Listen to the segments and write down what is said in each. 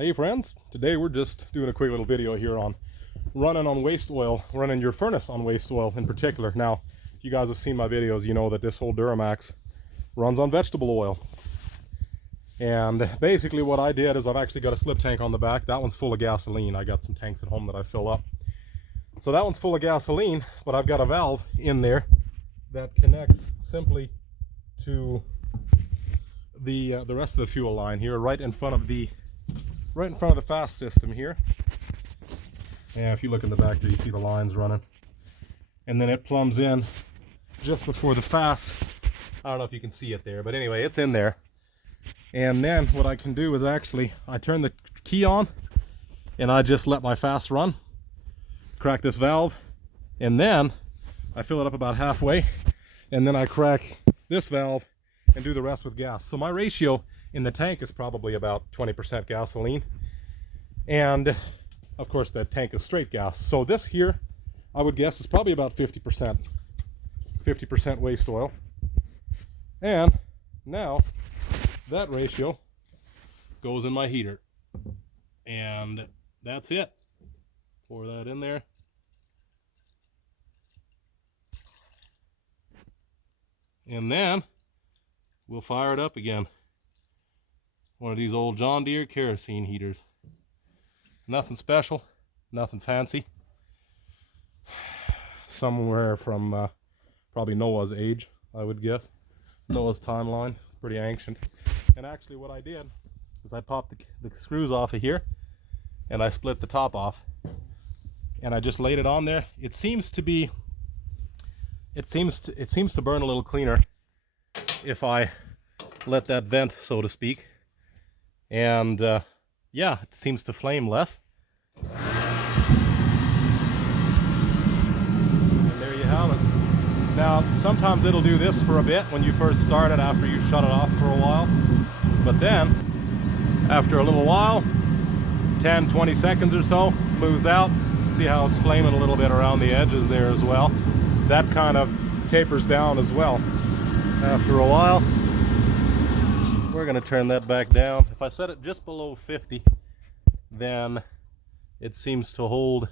Hey friends, today we're just doing a quick little video here on running on waste oil, running your furnace on waste oil in particular. Now, if you guys have seen my videos, you know that this whole Duramax runs on vegetable oil. And basically what I did is I've actually got a slip tank on the back. That one's full of gasoline. I got some tanks at home that I fill up. So that one's full of gasoline, but I've got a valve in there that connects simply to the rest of the fuel line here, right in front of the fast system here. Yeah, if you look in the back there, you see the lines running. And then it plumbs in just before the fast. I don't know if you can see it there, but anyway, it's in there. And then what I can do is actually, I turn the key on and I just let my fast run, crack this valve, and then I fill it up about halfway, and then I crack this valve and do the rest with gas. So my ratio in the tank is probably about 20% gasoline, and of course the tank is straight gas. So this here, I would guess, is probably about 50% waste oil. And now that ratio goes in my heater, and that's it. Pour that in there. And then we'll fire it up again. One of these old John Deere kerosene heaters. Nothing special, nothing fancy. Somewhere from probably Noah's age, I would guess. Noah's timeline. It's pretty ancient. And actually what I did is I popped the screws off of here and I split the top off. And I just laid it on there. It seems to be, it seems to burn a little cleaner if I let that vent, so to speak. And yeah, it seems to flame less. And there you have it. Now, sometimes it'll do this for a bit when you first start it after you shut it off for a while. But then, after a little while, 10-20 seconds or so, smooths out. See how it's flaming a little bit around the edges there as well. That kind of tapers down as well. After a while, we're going to turn that back down. If I set it just below 50, then it seems to hold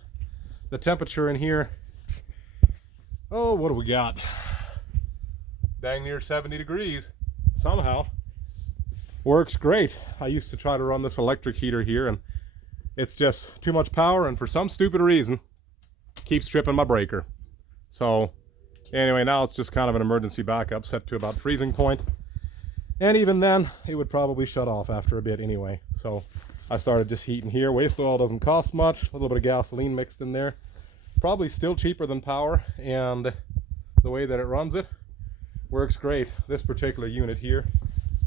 the temperature in here. Oh, what do we got? Dang near 70 degrees. Somehow. Works great. I used to try to run this electric heater here, and it's just too much power, and for some stupid reason, keeps tripping my breaker. So anyway, now it's just kind of an emergency backup set to about freezing point. And even then, it would probably shut off after a bit anyway. So I started just heating here. Waste oil doesn't cost much. A little bit of gasoline mixed in there. Probably still cheaper than power. And the way that it runs it works great. This particular unit here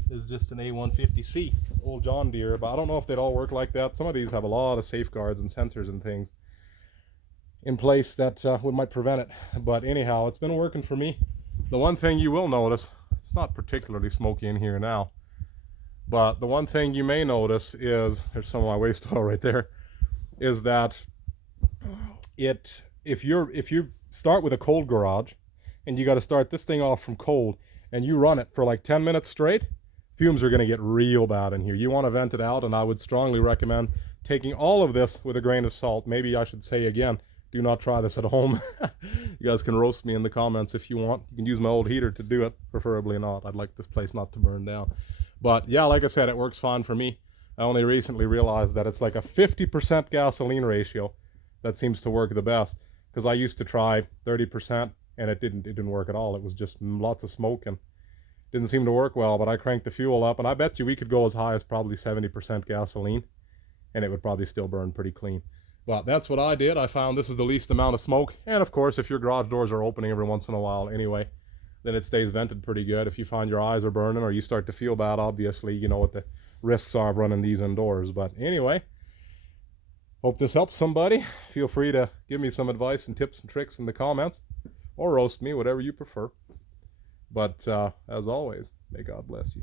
is just an A150C, old John Deere. But I don't know if they'd all work like that. Some of these have a lot of safeguards and sensors and things in place that might prevent it. But anyhow, it's been working for me. The one thing you will notice, it's not particularly smoky in here now, but the one thing you may notice is, there's some of my waste oil right there, is that if you start with a cold garage and you got to start this thing off from cold and you run it for like 10 minutes straight, fumes are going to get real bad in here. You want to vent it out, and I would strongly recommend taking all of this with a grain of salt. Maybe I should say again, do not try this at home. You guys can roast me in the comments if you want. You can use my old heater to do it, preferably not. I'd like this place not to burn down. But yeah, like I said, it works fine for me. I only recently realized that it's like a 50% gasoline ratio that seems to work the best. Because I used to try 30% and it didn't work at all. It was just lots of smoke and didn't seem to work well. But I cranked the fuel up, and I bet you we could go as high as probably 70% gasoline and it would probably still burn pretty clean. But that's what I did. I found this is the least amount of smoke. And of course, if your garage doors are opening every once in a while anyway, then it stays vented pretty good. If you find your eyes are burning or you start to feel bad, obviously, you know what the risks are of running these indoors. But anyway, hope this helps somebody. Feel free to give me some advice and tips and tricks in the comments, or roast me, whatever you prefer. But as always, may God bless you.